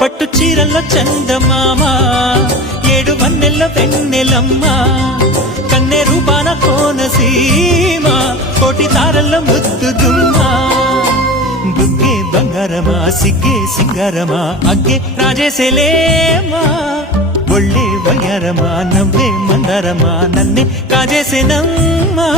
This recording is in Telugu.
పట్టు చీరల్లో చందమామ ఏడు వన్నెల్ల వెన్నెలమ్మ కన్నె రూపాన కోనసీమ కోటి తారల్లో ముద్దుదుమ్మా బుగ్గే బంగారమా సిగ్గే సింగారమా అగ్గే రాజేసేలేమా ఒళ్ళే వయ్యారమా నవ్వే మందారమా నన్నే కాజేసేనమ్మా